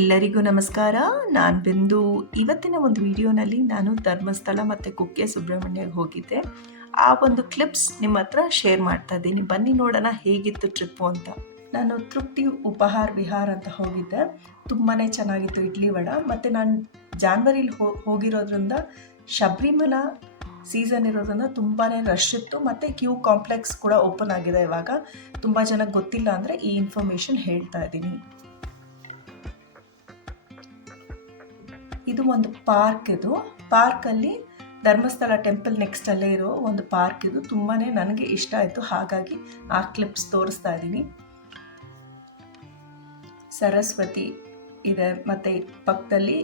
ಎಲ್ಲರಿಗೂ ನಮಸ್ಕಾರ. ನಾನು ಬಿಂದು. ಇವತ್ತಿನ ಒಂದು ವಿಡಿಯೋನಲ್ಲಿ ನಾನು ಧರ್ಮಸ್ಥಳ ಮತ್ತು ಕುಕ್ಕೆ ಸುಬ್ರಹ್ಮಣ್ಯಗೆ ಹೋಗಿದ್ದೆ. ಆ ಒಂದು ಕ್ಲಿಪ್ಸ್ ನಿಮ್ಮ ಹತ್ರ ಶೇರ್ ಮಾಡ್ತಾ ಇದ್ದೀನಿ. ಬನ್ನಿ ನೋಡೋಣ ಹೇಗಿತ್ತು ಟ್ರಿಪ್ಪು ಅಂತ. ನಾನು ತೃಪ್ತಿ ಉಪಹಾರ ವಿಹಾರ ಅಂತ ಹೋಗಿದ್ದೆ. ತುಂಬಾ ಚೆನ್ನಾಗಿತ್ತು ಇಡ್ಲಿ ವಡ. ಮತ್ತು ನಾನು ಜಾನ್ವರಿಲಿ ಹೋಗಿರೋದ್ರಿಂದ ಶಬರಿಮಲ ಸೀಸನ್ ಇರೋದ್ರಿಂದ ತುಂಬಾ ರಶ್ ಇತ್ತು. ಮತ್ತು ಕ್ಯೂ ಕಾಂಪ್ಲೆಕ್ಸ್ ಕೂಡ ಓಪನ್ ಆಗಿದೆ ಇವಾಗ. ತುಂಬ ಜನಕ್ಕೆ ಗೊತ್ತಿಲ್ಲ ಅಂದರೆ ಈ ಇನ್ಫಾರ್ಮೇಷನ್ ಹೇಳ್ತಾ ಇದ್ದೀನಿ. ಇದು ಒಂದು ಪಾರ್ಕ್. ಇದು ಪಾರ್ಕಲ್ಲಿ ಧರ್ಮಸ್ಥಳ ಟೆಂಪಲ್ ನೆಕ್ಸ್ಟ್ ಅಲ್ಲೇ ಇರೋ ಒಂದು ಪಾರ್ಕ್. ಇದು ತುಂಬಾ ನನಗೆ ಇಷ್ಟ ಆಯಿತು, ಹಾಗಾಗಿ ಆ ಕ್ಲಿಪ್ಸ್ ತೋರಿಸ್ತಾ ಇದ್ದೀನಿ. ಸರಸ್ವತಿ ಇದೆ, ಮತ್ತು ಪಕ್ಕದಲ್ಲಿ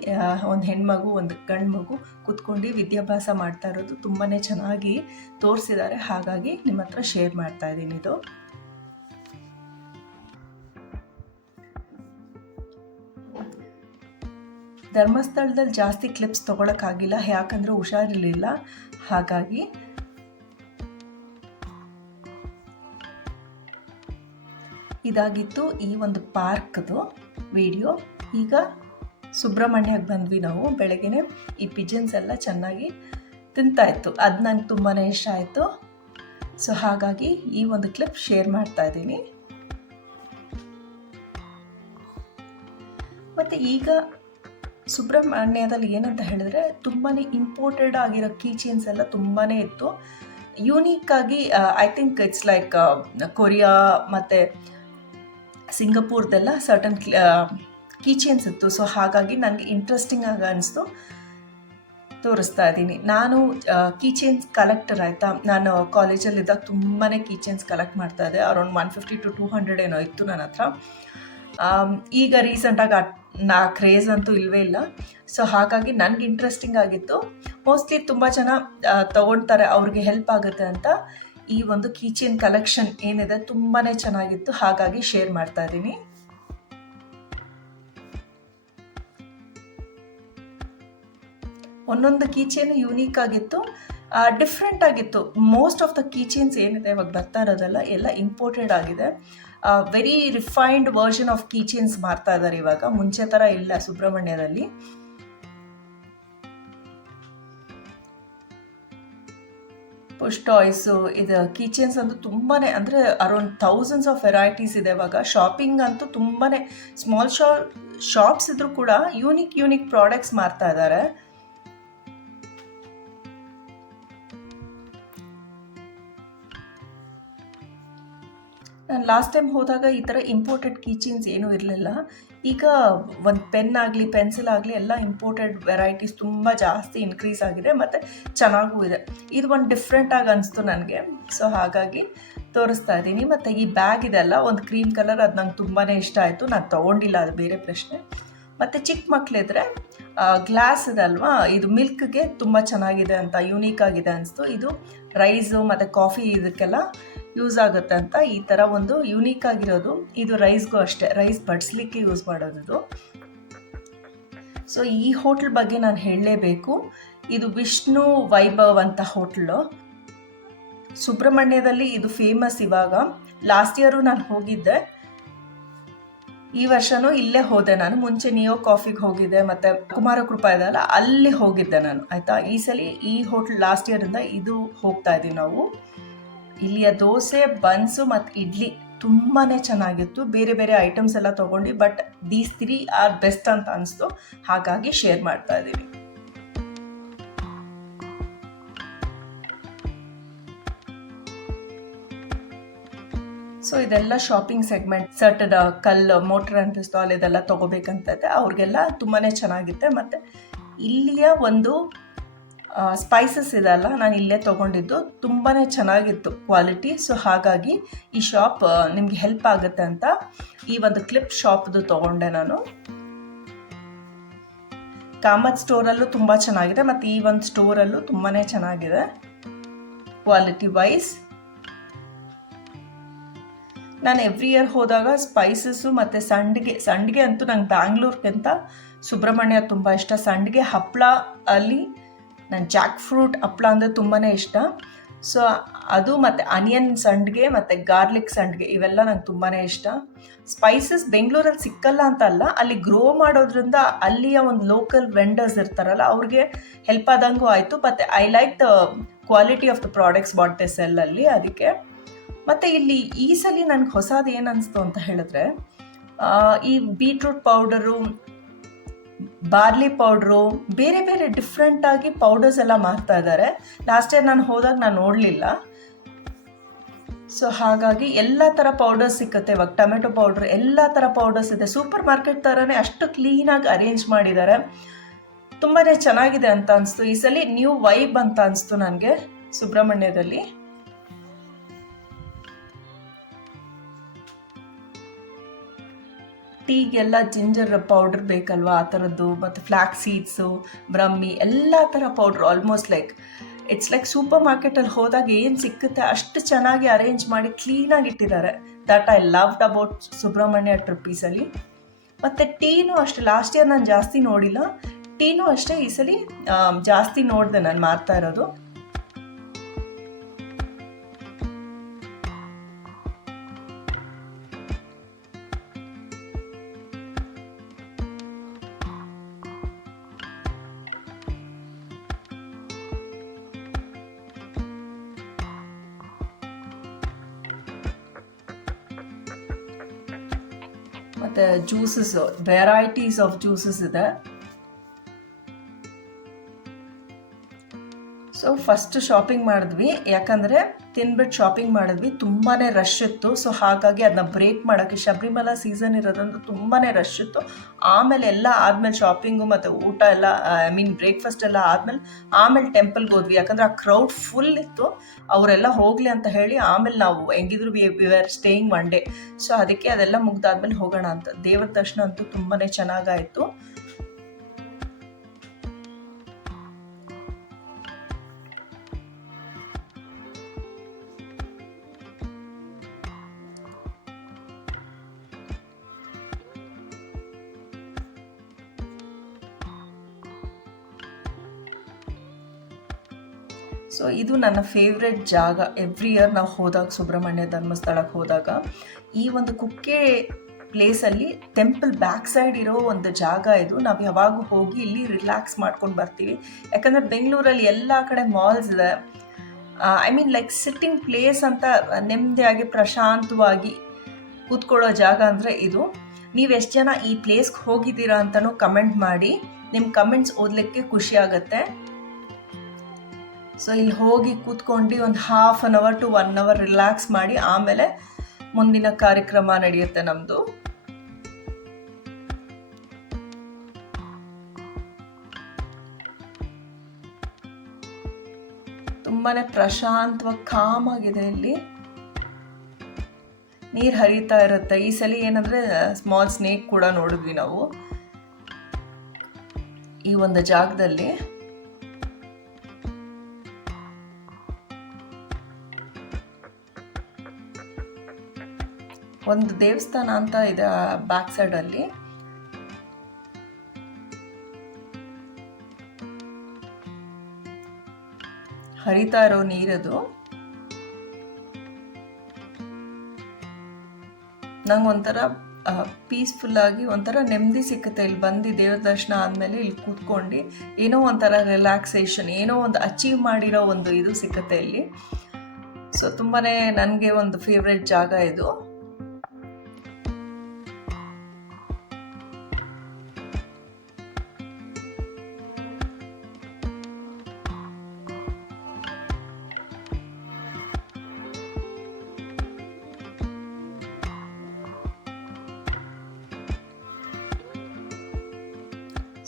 ಒಂದು ಹೆಣ್ಮಗು ಒಂದು ಗಂಡು ಮಗು ಕೂತ್ಕೊಂಡು ವಿದ್ಯಾಭ್ಯಾಸ ಮಾಡ್ತಾ ಇರೋದು ತುಂಬಾ ಚೆನ್ನಾಗಿ ತೋರಿಸಿದ್ದಾರೆ, ಹಾಗಾಗಿ ನಿಮ್ಮ ಹತ್ರ ಶೇರ್ ಮಾಡ್ತಾ ಇದ್ದೀನಿ. ಇದು ಧರ್ಮಸ್ಥಳದಲ್ಲಿ ಜಾಸ್ತಿ ಕ್ಲಿಪ್ಸ್ ತೊಗೊಳಕ್ಕಾಗಿಲ್ಲ, ಯಾಕಂದರೆ ಹುಷಾರಿರಲಿಲ್ಲ, ಹಾಗಾಗಿ. ಇದಾಗಿತ್ತು ಈ ಒಂದು ಪಾರ್ಕ್ದು ವಿಡಿಯೋ. ಈಗ ಸುಬ್ರಹ್ಮಣ್ಯಕ್ಕೆ ಬಂದ್ವಿ ನಾವು. ಬೆಳಗ್ಗೆ ಈ ಪಿಜನ್ಸ್ ಎಲ್ಲ ಚೆನ್ನಾಗಿ ತಿಂತಾಯಿತ್ತು, ಅದು ನನಗೆ ತುಂಬಾ ಇಷ್ಟ ಆಯಿತು. ಸೊ ಹಾಗಾಗಿ ಈ ಒಂದು ಕ್ಲಿಪ್ ಶೇರ್ ಮಾಡ್ತಾ ಇದ್ದೀನಿ. ಮತ್ತು ಈಗ ಸುಬ್ರಹ್ಮಣ್ಯದಲ್ಲಿ ಏನಂತ ಹೇಳಿದ್ರೆ ತುಂಬಾ ಇಂಪೋರ್ಟೆಡ್ ಆಗಿರೋ ಕೀಚೇನ್ಸ್ ಎಲ್ಲ ತುಂಬಾ ಇತ್ತು. ಯೂನಿಕ್ ಆಗಿ I think it's like Korea ಮತ್ತು ಸಿಂಗಪೂರ್ದೆಲ್ಲ ಸರ್ಟನ್ ಕೀಚೇನ್ಸ್ ಇತ್ತು. ಸೊ ಹಾಗಾಗಿ ನನಗೆ ಇಂಟ್ರೆಸ್ಟಿಂಗ್ ಆಗಿ ಅನಿಸ್ತು, ತೋರಿಸ್ತಾ ಇದ್ದೀನಿ. ನಾನು ಕೀಚೇನ್ಸ್ ಕಲೆಕ್ಟರ್ ಆಯಿತಾ. ನಾನು ಕಾಲೇಜಲ್ಲಿದ್ದಾಗ ತುಂಬಾ ಕೀಚೇನ್ಸ್ ಕಲೆಕ್ಟ್ ಮಾಡ್ತಾ ಇದ್ದೆ. ಅರೌಂಡ್ 150 to 200 ಏನೋ ಇತ್ತು ನನ್ನ ಹತ್ರ. ಈಗ ರೀಸೆಂಟಾಗಿ ನಾ ಕ್ರೇಜ್ ಅಂತೂ ಇಲ್ಲವೇ ಇಲ್ಲ. ಸೊ ಹಾಗಾಗಿ ನನಗೆ ಇಂಟ್ರೆಸ್ಟಿಂಗ್ ಆಗಿತ್ತು. ಮೋಸ್ಟ್ಲಿ ತುಂಬ ಜನ ತೊಗೊಳ್ತಾರೆ, ಅವ್ರಿಗೆ ಹೆಲ್ಪ್ ಆಗುತ್ತೆ ಅಂತ ಈ ಒಂದು ಕೀಚೇನ್ ಕಲೆಕ್ಷನ್ ಏನಿದೆ ತುಂಬಾ ಚೆನ್ನಾಗಿತ್ತು, ಹಾಗಾಗಿ ಶೇರ್ ಮಾಡ್ತಾ ಇದ್ದೀನಿ. ಒಂದೊಂದು ಕೀಚೇನು ಯೂನಿಕ್ ಆಗಿತ್ತು, ಡಿಫ್ರೆಂಟ್ ಆಗಿತ್ತು. ಮೋಸ್ಟ್ ಆಫ್ ದ ಕೀಚೇನ್ಸ್ ಏನಿದೆ ಇವಾಗ ಬರ್ತಾ ಇರೋದಲ್ಲ ಎಲ್ಲ ಇಂಪೋರ್ಟೆಡ್ ಆಗಿದೆ. ವೆರಿ ರಿಫೈನ್ಡ್ ವರ್ಷನ್ ಆಫ್ ಕೀಚೇನ್ಸ್ ಮಾಡ್ತಾ ಇದ್ದಾರೆ ಇವಾಗ, ಮುಂಚೆ ಥರ ಇಲ್ಲ ಸುಬ್ರಹ್ಮಣ್ಯದಲ್ಲಿ. ಪುಷ್ ಟಾಯ್ಸು, ಇದು ಕೀಚೇನ್ಸ್ ಅಂತೂ ತುಂಬಾ ಅಂದರೆ ಅರೌಂಡ್ ಥೌಸಂಡ್ಸ್ ಆಫ್ ವೆರೈಟೀಸ್ ಇದೆ ಇವಾಗ. ಶಾಪಿಂಗ್ ಅಂತೂ ತುಂಬಾ ಸ್ಮಾಲ್ ಶಾಪ್ಸ್ ಇದ್ರೂ ಕೂಡ ಯೂನಿಕ್ ಪ್ರಾಡಕ್ಟ್ಸ್ ಮಾರ್ತಾ ಇದ್ದಾರೆ. ನಾನು ಲಾಸ್ಟ್ ಟೈಮ್ ಹೋದಾಗ ಈ ಥರ ಇಂಪೋರ್ಟೆಡ್ ಕೀಚೇನ್ಸ್ ಏನೂ ಇರಲಿಲ್ಲ. ಈಗ ಒಂದು ಪೆನ್ ಆಗಲಿ ಪೆನ್ಸಿಲ್ ಆಗಲಿ ಎಲ್ಲ ಇಂಪೋರ್ಟೆಡ್ ವೆರೈಟೀಸ್ ತುಂಬ ಜಾಸ್ತಿ ಇನ್ಕ್ರೀಸ್ ಆಗಿದೆ, ಮತ್ತು ಚೆನ್ನಾಗೂ ಇದೆ. ಇದು ಒಂದು ಡಿಫ್ರೆಂಟಾಗಿ ಅನಿಸ್ತು ನನಗೆ, ಸೊ ಹಾಗಾಗಿ ತೋರಿಸ್ತಾ ಇದ್ದೀನಿ. ಮತ್ತು ಈ ಬ್ಯಾಗ್ ಇದೆಲ್ಲ ಒಂದು ಕ್ರೀಮ್ ಕಲರ್, ಅದು ನಂಗೆ ತುಂಬಾ ಇಷ್ಟ ಆಯಿತು. ನಾನು ತೊಗೊಂಡಿಲ್ಲ, ಅದು ಬೇರೆ ಪ್ರಶ್ನೆ. ಮತ್ತು ಚಿಕ್ಕ ಮಕ್ಕಳಿದ್ರೆ ಗ್ಲಾಸ್ ಇದೆ ಅಲ್ವಾ, ಇದು ಮಿಲ್ಕ್ಗೆ ತುಂಬ ಚೆನ್ನಾಗಿದೆ ಅಂತ, ಯೂನಿಕ್ ಆಗಿದೆ ಅನಿಸ್ತು. ಇದು ರೈಸು ಮತ್ತು ಕಾಫಿ ಇದಕ್ಕೆಲ್ಲ ಯೂಸ್ ಆಗುತ್ತೆ ಅಂತ ಈ ಥರ ಒಂದು ಯೂನಿಕ್ ಆಗಿರೋದು. ಇದು ರೈಸ್ಗೂ ಅಷ್ಟೇ, ರೈಸ್ ಬಡಿಸ್ಲಿಕ್ಕೆ ಯೂಸ್ ಮಾಡೋದು. ಸೊ ಈ ಹೋಟ್ಲ್ ಬಗ್ಗೆ ನಾನು ಹೇಳಲೇಬೇಕು. ಇದು ವಿಷ್ಣು ವೈಭವ್ ಅಂತ ಹೋಟ್ಲು ಸುಬ್ರಹ್ಮಣ್ಯದಲ್ಲಿ. ಇದು ಫೇಮಸ್ ಇವಾಗ. ಲಾಸ್ಟ್ ಇಯರು ನಾನು ಹೋಗಿದ್ದೆ, ಈ ವರ್ಷನೂ ಇಲ್ಲೇ ಹೋದೆ. ನಾನು ಮುಂಚೆ ನಿಯೋ ಕಾಫಿಗೆ ಹೋಗಿದ್ದೆ, ಮತ್ತು ಕುಮಾರಕೃಪಾ ಇದೆಯಲ್ಲ ಅಲ್ಲಿ ಹೋಗಿದ್ದೆ ನಾನು, ಆಯಿತಾ. ಈ ಸಲ ಈ ಹೋಟ್ಲ್ ಲಾಸ್ಟ್ ಇಯರಿಂದ ಇದು ಹೋಗ್ತಾ ಇದ್ದೀವಿ ನಾವು. ಇಲ್ಲಿಯ ದೋಸೆ, ಬನ್ಸು ಮತ್ತು ಇಡ್ಲಿ ತುಂಬಾ ಚೆನ್ನಾಗಿತ್ತು. ಬೇರೆ ಬೇರೆ ಐಟಮ್ಸ್ ಎಲ್ಲ ತೊಗೊಂಡು, ಬಟ್ ದೀಸ್ 3 ಆರ್ ಬೆಸ್ಟ್ ಅಂತ ಅನಿಸ್ತು, ಹಾಗಾಗಿ ಶೇರ್ ಮಾಡ್ತಾ ಇದ್ದೀನಿ. ಸೊ ಇದೆಲ್ಲ ಶಾಪಿಂಗ್ ಸೆಗ್ಮೆಂಟ್. ಸರ್ಟನ್ ಕಲ್ಲು, ಮೋಟರ್ ಅಂಡ್ ಪಿಸ್ತೂಲ್ ಇದೆಲ್ಲ ತೊಗೋಬೇಕಂತೈತೆ, ಅವ್ರಿಗೆಲ್ಲ ತುಂಬಾ ಚೆನ್ನಾಗಿತ್ತೆ. ಮತ್ತು ಇಲ್ಲಿಯ ಒಂದು ಸ್ಪೈಸಸ್ ಇದೆಲ್ಲ ನಾನು ಇಲ್ಲೇ ತೊಗೊಂಡಿದ್ದು, ತುಂಬಾ ಚೆನ್ನಾಗಿತ್ತು ಕ್ವಾಲಿಟಿ. ಸೊ ಹಾಗಾಗಿ ಈ ಶಾಪ್ ನಿಮಗೆ ಹೆಲ್ಪ್ ಆಗುತ್ತೆ ಅಂತ ಈ ಒಂದು ಕ್ಲಿಪ್ ಶಾಪ್ದು ತೊಗೊಂಡೆ ನಾನು. ಕಾಮತ್ ಸ್ಟೋರಲ್ಲೂ ತುಂಬ ಚೆನ್ನಾಗಿದೆ, ಮತ್ತು ಈ ಒಂದು ಸ್ಟೋರಲ್ಲೂ ತುಂಬಾ ಚೆನ್ನಾಗಿದೆ ಕ್ವಾಲಿಟಿ ವೈಸ್. ನಾನು ಎವ್ರಿ ಇಯರ್ ಹೋದಾಗ ಸ್ಪೈಸಸ್ಸು ಮತ್ತು ಸಂಡಿಗೆ ಅಂತೂ ನಂಗೆ ಬ್ಯಾಂಗ್ಳೂರ್ಗಿಂತ ಸುಬ್ರಹ್ಮಣ್ಯ ತುಂಬ ಇಷ್ಟ. ಸಂಡಿಗೆ ಹಪ್ಪಳ ಅಲ್ಲಿ ನಾನು ಜಾಕ್ ಫ್ರೂಟ್ ಹಪ್ಪಳ ಅಂದರೆ ತುಂಬಾ ಇಷ್ಟ. ಸೊ ಅದು ಮತ್ತು ಆನಿಯನ್ ಸಂಡಿಗೆ ಮತ್ತು ಗಾರ್ಲಿಕ್ ಸಂಡಿಗೆ ಇವೆಲ್ಲ ನಂಗೆ ತುಂಬಾ ಇಷ್ಟ. ಸ್ಪೈಸಸ್ ಬೆಂಗಳೂರಲ್ಲಿ ಸಿಕ್ಕಲ್ಲ ಅಂತ ಅಲ್ಲ, ಅಲ್ಲಿ ಗ್ರೋ ಮಾಡೋದ್ರಿಂದ ಅಲ್ಲಿಯ ಒಂದು ಲೋಕಲ್ ವೆಂಡರ್ಸ್ ಇರ್ತಾರಲ್ಲ ಅವ್ರಿಗೆ ಹೆಲ್ಪ್ ಆದಂಗೂ ಆಯಿತು. ಮತ್ತು I like the quality of the products what they cell ಅಲ್ಲಿ, ಅದಕ್ಕೆ. ಮತ್ತು ಇಲ್ಲಿ ಈ ಸಲ ನನಗೆ ಹೊಸದು ಏನು ಅನಿಸ್ತು ಅಂತ ಹೇಳಿದ್ರೆ, ಈ ಬೀಟ್ರೂಟ್ ಪೌಡರು, ಬಾರ್ಲಿ ಪೌಡ್ರು, ಬೇರೆ ಬೇರೆ ಡಿಫ್ರೆಂಟಾಗಿ ಪೌಡರ್ಸ್ ಎಲ್ಲ ಮಾರ್ತಾ ಇದ್ದಾರೆ. ಲಾಸ್ಟ್ ಇಯರ್ ನಾನು ಹೋದಾಗ ನಾನು ನೋಡಲಿಲ್ಲ. ಸೊ ಹಾಗಾಗಿ ಎಲ್ಲ ಥರ ಪೌಡರ್ಸ್ ಸಿಕ್ಕುತ್ತೆ ಇವಾಗ. ಟೊಮೆಟೊ ಪೌಡ್ರ್, ಎಲ್ಲ ಥರ ಪೌಡರ್ಸ್ ಇದೆ. ಸೂಪರ್ ಮಾರ್ಕೆಟ್ ಥರನೇ ಅಷ್ಟು ಕ್ಲೀನಾಗಿ ಅರೇಂಜ್ ಮಾಡಿದ್ದಾರೆ. ತುಂಬಾ ಚೆನ್ನಾಗಿದೆ ಅಂತ ಅನಿಸ್ತು. ಈ ಸಲ ನ್ಯೂ ವೈಬ್ ಅಂತ ಅನಿಸ್ತು ನನಗೆ ಸುಬ್ರಹ್ಮಣ್ಯದಲ್ಲಿ. ಟೀಗೆಲ್ಲ ಜಿಂಜರ್ ಪೌಡರ್ ಬೇಕಲ್ವಾ, ಆ ಥರದ್ದು. ಮತ್ತು ಫ್ಲ್ಯಾಕ್ ಸೀಡ್ಸು, ಬ್ರಹ್ಮಿ, ಎಲ್ಲ ಥರ powder almost like it's like super ಮಾರ್ಕೆಟಲ್ಲಿ ಹೋದಾಗ ಏನು ಸಿಕ್ಕುತ್ತೆ ಅಷ್ಟು ಚೆನ್ನಾಗಿ ಅರೇಂಜ್ ಮಾಡಿ ಕ್ಲೀನಾಗಿ ಇಟ್ಟಿದ್ದಾರೆ. That I loved about Subrahmanya ಟ್ರಿಪ್ಪೀಸಲ್ಲಿ. ಮತ್ತು ಟೀನೂ ಅಷ್ಟೇ, ಲಾಸ್ಟ್ ಇಯರ್ ನಾನು ಜಾಸ್ತಿ ನೋಡಿಲ್ಲ, ಟೀನೂ ಅಷ್ಟೇ ಈ ಸಲ ಜಾಸ್ತಿ ನೋಡಿದೆ ನಾನು ಮಾರ್ತಾ ಇರೋದು. ಮತ್ತು ಜ್ಯೂಸಸ್, ವೆರೈಟೀಸ್ ಆಫ್ ಜ್ಯೂಸಸ್ ಇದೆ. ಸೊ ಫಸ್ಟ್ ಶಾಪಿಂಗ್ ಮಾಡಿದ್ವಿ, ಯಾಕಂದರೆ ತಿನ್ಬಿಟ್ಟು ಶಾಪಿಂಗ್ ಮಾಡಿದ್ವಿ. ತುಂಬಾ ರಶ್ ಇತ್ತು. ಸೊ ಹಾಗಾಗಿ ಅದನ್ನ ಬ್ರೇಕ್ ಮಾಡೋಕ್ಕೆ, ಶಬರಿಮಲ ಸೀಸನ್ ಇರೋದ್ರಿಂದ ತುಂಬಾ ರಶ್ ಇತ್ತು. ಆಮೇಲೆ ಎಲ್ಲ ಆದಮೇಲೆ ಶಾಪಿಂಗು ಮತ್ತು ಊಟ ಎಲ್ಲ, ಐ ಮೀನ್ ಬ್ರೇಕ್ಫಾಸ್ಟ್ ಎಲ್ಲ ಆಮೇಲೆ ಟೆಂಪಲ್ಗೆ ಹೋದ್ವಿ. ಯಾಕಂದರೆ ಆ ಕ್ರೌಡ್ ಫುಲ್ ಇತ್ತು. ಅವರೆಲ್ಲ ಹೋಗಲಿ ಅಂತ ಹೇಳಿ ಆಮೇಲೆ ನಾವು ಹೆಂಗಿದ್ರು we are staying one day. So ಅದಕ್ಕೆ ಅದೆಲ್ಲ ಮುಗ್ದಾದ್ಮೇಲೆ ಹೋಗೋಣ ಅಂತ. ದೇವರ ದರ್ಶನ ಅಂತೂ ತುಂಬಾ ಚೆನ್ನಾಗಾಯಿತು. ಸೊ ಇದು ನನ್ನ ಫೇವ್ರೆಟ್ ಜಾಗ. ಎವ್ರಿ ಇಯರ್ ನಾವು ಹೋದಾಗ, ಸುಬ್ರಹ್ಮಣ್ಯ ಧರ್ಮಸ್ಥಳಕ್ಕೆ ಹೋದಾಗ, ಈ ಒಂದು ಕುಕ್ಕೆ ಪ್ಲೇಸಲ್ಲಿ ಟೆಂಪಲ್ ಬ್ಯಾಕ್ ಸೈಡ್ ಇರೋ ಒಂದು ಜಾಗ ಇದು. ನಾವು ಯಾವಾಗ ಹೋಗಿ ಇಲ್ಲಿ ರಿಲ್ಯಾಕ್ಸ್ ಮಾಡ್ಕೊಂಡು ಬರ್ತೀವಿ. ಯಾಕಂದರೆ ಬೆಂಗಳೂರಲ್ಲಿ ಎಲ್ಲ ಕಡೆ ಮಾಲ್ಸ್ ಇದೆ. I mean like sitting place ಅಂತ ನೆಮ್ಮದಿಯಾಗಿ ಪ್ರಶಾಂತವಾಗಿ ಕೂತ್ಕೊಳ್ಳೋ ಜಾಗ ಅಂದರೆ ಇದು. ನೀವು ಎಷ್ಟು ಜನ ಈ ಪ್ಲೇಸ್ಗೆ ಹೋಗಿದ್ದೀರಾ ಅಂತಲೂ ಕಮೆಂಟ್ ಮಾಡಿ. ನಿಮ್ಮ ಕಮೆಂಟ್ಸ್ ಓದಲಿಕ್ಕೆ ಖುಷಿ ಆಗುತ್ತೆ. ಸೊ ಇಲ್ಲಿ ಹೋಗಿ ಕೂತ್ಕೊಂಡು ಒಂದು half an hour to 1 hour relax ಮಾಡಿ ಆಮೇಲೆ ಮುಂದಿನ ಕಾರ್ಯಕ್ರಮ ನಡೆಯುತ್ತೆ ನಮ್ಮದು. ತುಂಬಾ ಪ್ರಶಾಂತವಾಗಿ ಕಾಮಾಗಿದೆ. ಇಲ್ಲಿ ನೀರು ಹರಿತಾ ಇರುತ್ತೆ. ಈ ಸಲ ಏನಂದರೆ ಸ್ಮಾಲ್ ಸ್ನೇಕ್ ಕೂಡ ನೋಡಿದ್ವಿ ನಾವು ಈ ಒಂದು ಜಾಗದಲ್ಲಿ. ಒಂದು ದೇವಸ್ಥಾನ ಅಂತ ಇದೆ ಬ್ಯಾಕ್ ಸೈಡಲ್ಲಿ. ಹರಿತಾ ಇರೋ ನೀರದು. ನಂಗೆ ಒಂಥರ ಪೀಸ್ಫುಲ್ಲಾಗಿ ಒಂಥರ ನೆಮ್ಮದಿ ಸಿಕ್ಕುತ್ತೆ ಇಲ್ಲಿ ಬಂದು. ದೇವ್ರ ದರ್ಶನ ಆದಮೇಲೆ ಇಲ್ಲಿ ಕೂತ್ಕೊಂಡು ಏನೋ ಒಂಥರ ರಿಲ್ಯಾಕ್ಸೇಷನ್, ಏನೋ ಒಂದು ಅಚೀವ್ ಮಾಡಿರೋ ಒಂದು ಇದು ಸಿಕ್ಕುತ್ತೆ ಇಲ್ಲಿ. ಸೊ ತುಂಬಾ ನನಗೆ ಒಂದು ಫೇವ್ರೆಟ್ ಜಾಗ ಇದು.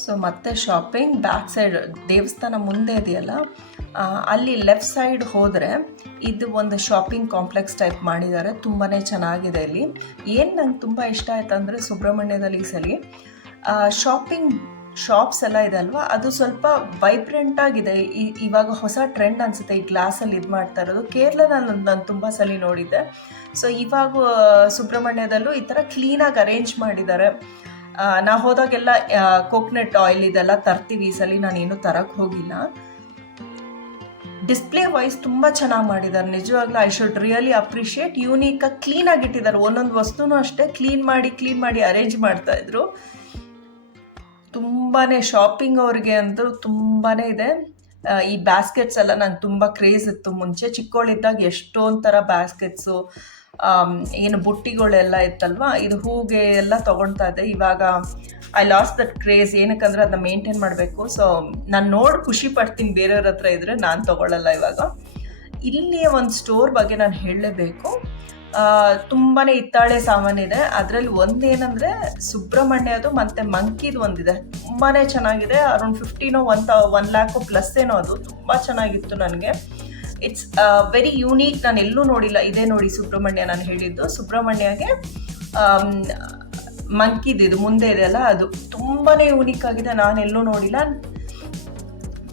ಸೊ ಮತ್ತೆ ಶಾಪಿಂಗ್ ಬ್ಯಾಕ್ ಸೈಡ್, ದೇವಸ್ಥಾನ ಮುಂದೆ ಇದೆಯಲ್ಲ ಅಲ್ಲಿ ಲೆಫ್ಟ್ ಸೈಡ್ ಹೋದರೆ ಇದು ಒಂದು ಶಾಪಿಂಗ್ ಕಾಂಪ್ಲೆಕ್ಸ್ ಟೈಪ್ ಮಾಡಿದ್ದಾರೆ. ತುಂಬಾ ಚೆನ್ನಾಗಿದೆ ಇಲ್ಲಿ. ಏನು ನಂಗೆ ತುಂಬ ಇಷ್ಟ ಆಯ್ತು ಅಂದರೆ ಸುಬ್ರಹ್ಮಣ್ಯದಲ್ಲಿ ಈ ಸಲ ಶಾಪ್ಸ್ ಎಲ್ಲ ಇದೆ ಅಲ್ವಾ, ಅದು ಸ್ವಲ್ಪ ವೈಬ್ರೆಂಟ್ ಆಗಿದೆ. ಇವಾಗ ಹೊಸ ಟ್ರೆಂಡ್ ಅನಿಸುತ್ತೆ ಈ ಗ್ಲಾಸಲ್ಲಿ ಇದು ಮಾಡ್ತಾ ಇರೋದು. ಕೇರಳನಲ್ಲಿ ನಾನು ತುಂಬ ಸಲ ನೋಡಿದ್ದೆ. ಸೊ ಇವಾಗ ಸುಬ್ರಹ್ಮಣ್ಯದಲ್ಲೂ ಈ ಥರ ಕ್ಲೀನಾಗಿ ಅರೇಂಜ್ ಮಾಡಿದ್ದಾರೆ. ನಾವು ಹೋದಾಗೆಲ್ಲ ಕೋಕೋನಟ್ ಆಯಿಲ್ ಇದೆಲ್ಲ ತರ್ತೀವಿ. ಈ ಸಲ ನಾನೇನು ತರಕ್ಕೆ ಹೋಗಿಲ್ಲ. ಡಿಸ್ಪ್ಲೇ ವೈಸ್ ತುಂಬ ಚೆನ್ನಾಗಿ ಮಾಡಿದ್ದಾರೆ ನಿಜವಾಗ್ಲೂ. I should really appreciate. ಯೂನಿಕಾಗಿ ಕ್ಲೀನಾಗಿ ಇಟ್ಟಿದ್ದಾರೆ, ಒಂದೊಂದು ವಸ್ತುನೂ ಅಷ್ಟೇ ಕ್ಲೀನ್ ಮಾಡಿ ಅರೇಂಜ್ ಮಾಡ್ತಾಯಿದ್ರು. ತುಂಬಾ ಶಾಪಿಂಗ್ ಅವ್ರಿಗೆ ಅಂತೂ ತುಂಬಾ ಇದೆ. ಈ ಬ್ಯಾಸ್ಕೆಟ್ಸ್ ಎಲ್ಲ ನಂಗೆ ತುಂಬ ಕ್ರೇಜ್ ಇತ್ತು ಮುಂಚೆ ಚಿಕ್ಕವಳಿದ್ದಾಗ. ಎಷ್ಟೊಂದು ಥರ ಬ್ಯಾಸ್ಕೆಟ್ಸು, ಏನು ಬುಟ್ಟಿಗಳೆಲ್ಲ ಇತ್ತಲ್ವ, ಇದು ಹೂಗೆ ಎಲ್ಲ ತೊಗೊಳ್ತಾ ಇದ್ದೆ. ಇವಾಗ ಐ ಲಾಸ್ಟ್ ದಟ್ ಕ್ರೇಜ್. ಏನಕ್ಕಂದ್ರೆ ಅದನ್ನ ಮೇಂಟೈನ್ ಮಾಡಬೇಕು. ಸೊ ನಾನು ನೋಡಿ ಖುಷಿ ಪಡ್ತೀನಿ, ಬೇರೆಯವ್ರ ಹತ್ರ ಇದ್ದರೆ ನಾನು ತೊಗೊಳ್ಳಲ್ಲ ಇವಾಗ. ಇಲ್ಲಿಯ ಒಂದು ಸ್ಟೋರ್ ಬಗ್ಗೆ ನಾನು ಹೇಳಲೇಬೇಕು. ತುಂಬಾ ಹಿತ್ತಾಳೆ ಸಾಮಾನಿದೆ. ಅದರಲ್ಲಿ ಒಂದೇನಂದರೆ ಸುಬ್ರಹ್ಮಣ್ಯದು ಮತ್ತು ಮಂಕಿದು ಒಂದಿದೆ, ತುಂಬಾ ಚೆನ್ನಾಗಿದೆ. ಅರೌಂಡ್ 1 ಲ್ಯಾಕ್ ಪ್ಲಸ್ ಏನೋ, ಅದು ತುಂಬ ಚೆನ್ನಾಗಿತ್ತು ನನಗೆ. ಇಟ್ಸ್ ವೆರಿ ಯೂನೀಕ್, ನಾನು ಎಲ್ಲೂ ನೋಡಿಲ್ಲ. ಇದೇ ನೋಡಿ ಸುಬ್ರಹ್ಮಣ್ಯ ನಾನು ಹೇಳಿದ್ದು. ಸುಬ್ರಹ್ಮಣ್ಯಗೆ ಮಂಕಿದ್ದು ಮುಂದೆ ಇದೆಯಲ್ಲ, ಅದು ತುಂಬಾ ಯೂನಿಕ್ ಆಗಿದೆ, ನಾನೆಲ್ಲೂ ನೋಡಿಲ್ಲ.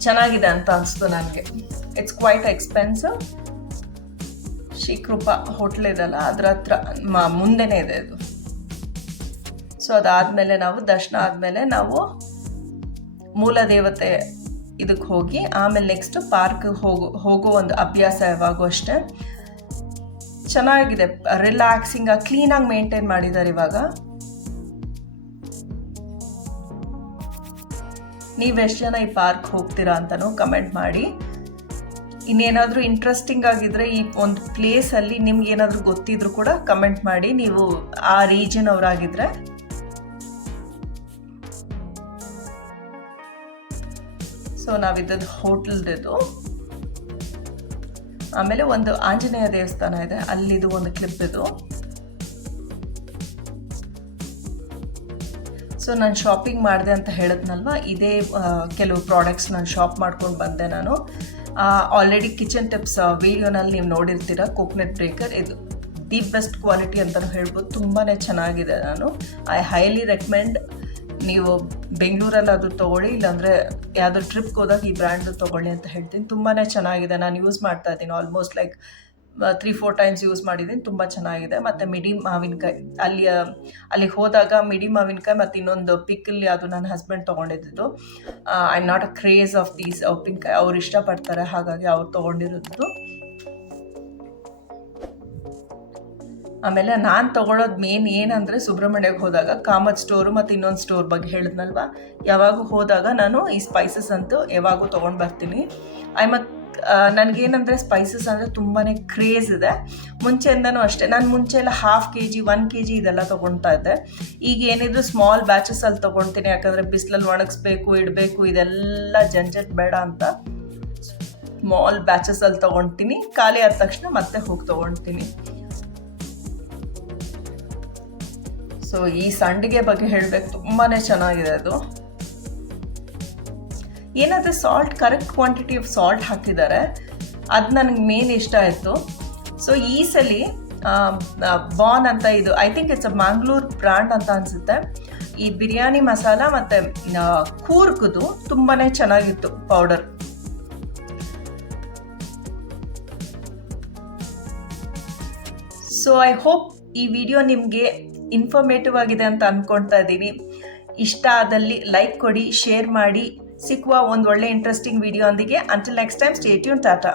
ಚೆನ್ನಾಗಿದೆ ಅಂತ ಅನಿಸ್ತು ನನಗೆ. It's quite expensive. Shrikrupa hotel ಇದೆಲ್ಲ ಅದರ ಹತ್ರ ಮುಂದೆನೇ ಇದೆ ಅದು. ಸೊ ಅದಾದಮೇಲೆ ದರ್ಶನ ಆದಮೇಲೆ ನಾವು ಮೂಲ ದೇವತೆ ಇದಕ್ಕೆ ಹೋಗಿ ಆಮೇಲೆ ನೆಕ್ಸ್ಟ್ ಪಾರ್ಕ್ ಹೋಗೋ ಒಂದು ಅಭ್ಯಾಸ ಯಾವಾಗೂ ಅಷ್ಟೇ. ಚೆನ್ನಾಗಿದೆ, ರಿಲ್ಯಾಕ್ಸಿಂಗ್, ಕ್ಲೀನಾಗಿ ಮೇಂಟೈನ್ ಮಾಡಿದ್ದಾರೆ ಇವಾಗ. ನೀವೆಷ್ಟು ಜನ ಈ ಪಾರ್ಕ್ ಹೋಗ್ತೀರಾ ಅಂತಲೂ ಕಮೆಂಟ್ ಮಾಡಿ. ಇನ್ನೇನಾದರೂ ಇಂಟ್ರೆಸ್ಟಿಂಗ್ ಆಗಿದ್ರೆ ಈ ಒಂದು ಪ್ಲೇಸಲ್ಲಿ ನಿಮ್ಗೆ ಏನಾದರೂ ಗೊತ್ತಿದ್ರು ಕೂಡ ಕಮೆಂಟ್ ಮಾಡಿ, ನೀವು ಆ ರೀಜನ್ ಅವರಾಗಿದ್ರೆ. ಸೊ ನಾವಿದ್ದದ್ದು ಹೋಟೆಲ್ದು. ಆಮೇಲೆ ಒಂದು ಆಂಜನೇಯ ದೇವಸ್ಥಾನ ಇದೆ, ಅಲ್ಲಿದು ಒಂದು ಕ್ಲಿಪ್ ಇದು. ಸೊ ನಾನು ಶಾಪಿಂಗ್ ಮಾಡಿದೆ ಅಂತ ಹೇಳಿದ್ನಲ್ವ, ಇದೇ ಕೆಲವು ಪ್ರಾಡಕ್ಟ್ಸ್ ನಾನು ಶಾಪ್ ಮಾಡ್ಕೊಂಡು ಬಂದೆ ನಾನು. ಆಲ್ರೆಡಿ ಕಿಚನ್ ಟಿಪ್ಸ್ ವಿಡಿಯೋನಲ್ಲಿ ನೀವು ನೋಡಿರ್ತೀರ. ಕೋಕೋನಟ್ ಬ್ರೇಕರ್ ಇದು ದಿ ಬೆಸ್ಟ್ ಕ್ವಾಲಿಟಿ ಅಂತಲೂ ಹೇಳ್ಬೋದು, ತುಂಬಾ ಚೆನ್ನಾಗಿದೆ. I highly recommend. ನೀವು ಬೆಂಗಳೂರಲ್ಲಿ ಅದು ತೊಗೊಳ್ಳಿ, ಇಲ್ಲಾಂದರೆ ಯಾವುದೋ ಟ್ರಿಪ್ಗೆ ಹೋದಾಗ ಈ ಬ್ರ್ಯಾಂಡು ತೊಗೊಳ್ಳಿ ಅಂತ ಹೇಳ್ತೀನಿ. ತುಂಬಾ ಚೆನ್ನಾಗಿದೆ, ನಾನು ಯೂಸ್ ಮಾಡ್ತಾ ಇದ್ದೀನಿ. ಆಲ್ಮೋಸ್ಟ್ ಲೈಕ್ 3-4 ಟೈಮ್ಸ್ ಯೂಸ್ ಮಾಡಿದ್ದೀನಿ, ತುಂಬ ಚೆನ್ನಾಗಿದೆ. ಮತ್ತು ಮಿಡಿ ಮಾವಿನಕಾಯಿ, ಅಲ್ಲಿಗೆ ಹೋದಾಗ ಮಿಡಿ ಮಾವಿನಕಾಯಿ ಮತ್ತು ಇನ್ನೊಂದು ಪಿಕ್ಕಲ್ ಯಾವುದು ನನ್ನ ಹಸ್ಬೆಂಡ್ ತೊಗೊಂಡಿದ್ದು. I am not a craze of these ಉಪ್ಪಿನಕಾಯಿ, ಅವ್ರು ಇಷ್ಟಪಡ್ತಾರೆ, ಹಾಗಾಗಿ ಅವ್ರು ತೊಗೊಂಡಿರೋದು. ಆಮೇಲೆ ನಾನು ತೊಗೊಳೋದು ಮೇನ್ ಏನಂದರೆ, ಸುಬ್ರಹ್ಮಣ್ಯಕ್ಕೆ ಹೋದಾಗ ಕಾಮತ್ ಸ್ಟೋರು ಮತ್ತು ಇನ್ನೊಂದು ಸ್ಟೋರ್ ಬಗ್ಗೆ ಹೇಳಿದ್ನಲ್ವ, ಯಾವಾಗೂ ಹೋದಾಗ ನಾನು ಈ ಸ್ಪೈಸಸ್ ಅಂತೂ ಯಾವಾಗೂ ತೊಗೊಂಡು ಬರ್ತೀನಿ. ನನಗೇನಂದರೆ ಸ್ಪೈಸಸ್ ಅಂದರೆ ತುಂಬಾ ಕ್ರೇಜ್ ಇದೆ ಮುಂಚೆಯಿಂದನೂ ಅಷ್ಟೇ. ನಾನು ಮುಂಚೆ ಎಲ್ಲ 1/2 kg 1 kg ಇದೆಲ್ಲ ತೊಗೊಳ್ತಾ ಇದ್ದೆ. ಈಗ ಏನಿದ್ರು ಸ್ಮಾಲ್ ಬ್ಯಾಚಸಲ್ಲಿ ತೊಗೊಳ್ತೀನಿ, ಯಾಕಂದರೆ ಬಿಸಿಲಲ್ಲಿ ಒಣಗಿಸ್ಬೇಕು, ಇಡಬೇಕು, ಇದೆಲ್ಲ ಜಂಜಟ್ ಬೇಡ ಅಂತ ಸ್ಮಾಲ್ ಬ್ಯಾಚಸಲ್ಲಿ ತೊಗೊಳ್ತೀನಿ. ಖಾಲಿ ಆದ ತಕ್ಷಣ ಮತ್ತೆ ಹೋಗಿ ತೊಗೊಳ್ತೀನಿ. ಸೊ ಈ ಸಂಡಿಗೆ ಬಗ್ಗೆ ಹೇಳಬೇಕು, ತುಂಬಾ ಚೆನ್ನಾಗಿದೆ ಅದು. ಏನಾದರೂ salt, correct quantity of salt ಹಾಕಿದ್ದಾರೆ, ಅದು ನನಗೆ ಮೇನ್ ಇಷ್ಟ ಆಯಿತು. ಸೊ ಈ ಸಲ ಬಾನ್ ಅಂತ, ಇದು I think it's a Mangalore brand ಅಂತ ಅನಿಸುತ್ತೆ. ಈ ಬಿರಿಯಾನಿ ಮಸಾಲ ಮತ್ತು ಕೂರ್ಗದು ತುಂಬಾ ಚೆನ್ನಾಗಿತ್ತು ಪೌಡರ್. ಸೊ ಐ ಹೋಪ್ ಈ ವಿಡಿಯೋ ನಿಮಗೆ ಇನ್ಫಾರ್ಮೇಟಿವ್ ಆಗಿದೆ ಅಂತ ಅಂದ್ಕೊಳ್ತಾ ಇದ್ದೀನಿ. ಇಷ್ಟ ಆದಲ್ಲಿ ಲೈಕ್ ಕೊಡಿ, ಶೇರ್ ಮಾಡಿ. ಸಿಕ್ಕುವ ಒಂದು ಒಳ್ಳೆ ಇಂಟ್ರೆಸ್ಟಿಂಗ್ ವಿಡಿಯೋ ಒಂದಿಗೆ. Until next time, stay tune, Tata.